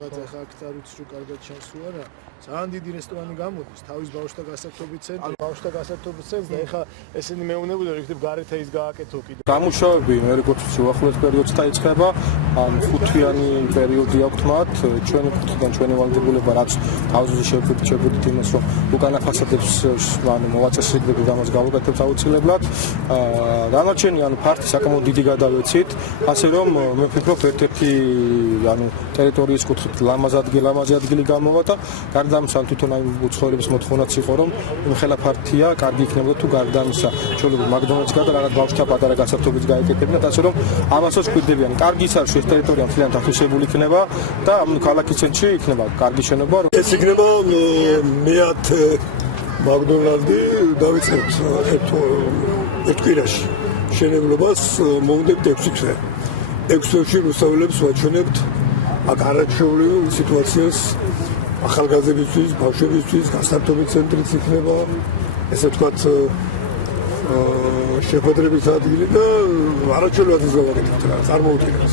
ახლა აქ არ ვიცი რომ კარგად ჩანს თუ არა. ძალიან დიდი რესტორანი გამოდის, თავის ბავშვთა გასართობი ცენტრი, ბავშვთა გასართობი ცენტრი და ეხლა ესენი მეუბნებოდნენ, რომ იქნებ გარეთ ის გააკეთო კიდე. გამუშავები მე როგორც უახლოეს პერიოდს დაიწყება, ან 5-თვიანი პერიოდი აქვთ მათ, ჩვენი კუთხიდან ჩვენი ვალდებულება რაც თავზე შევფიქრებთ იმას, რომ უკანა ფასადებს ანუ მოვაწესრიგდებით და ამას გავუკეთებთ აუცილებლად. დანარჩენი ანუ ფართი საკმაოდ დიდი გადავეცით, ასე რომ მე ვფიქრობ ერთ-ერთი ანუ ტერიტორიის კუთხით ლამაზი ადგილი გამოვა და გარდა ამისა თვითონ აი უცხოელების მოთხოვნაც იყო რომ ხელა ფართია, კარგი იქნებოდა თუ გარდა ამისა ჩვეულებრივ მაგდონალდს გადა რაღაც ბავშვთა პატარა გასართობიც გაეკეთებინათ, ასე რომ ამასაც ვკვირდებიან. კარგი ის არის, ეს ტერიტორია მთლიანად ათვისებული იქნება და ამ ქალაქის ცენტრში იქნება კარგი შენობა. ეს იქნება მე-10 მაგდონალდი დავიწყებთ ერთ კვირაში. შენებლობას მოვუდებთ 6 თვე. 6 თვეში რუსთაველებს ვაჩვენებთ აქ არაჩვეულებრივ სიტუაციას ახალგაზრდებისთვის, ბავშვებისთვის, გასართობი ცენტრიც იქნება, ესე ვთქვათ, შეხვედრების ადგილი და არაჩვეულებრივად ის გავაკეთებთ რა, წარმოუდგენელს.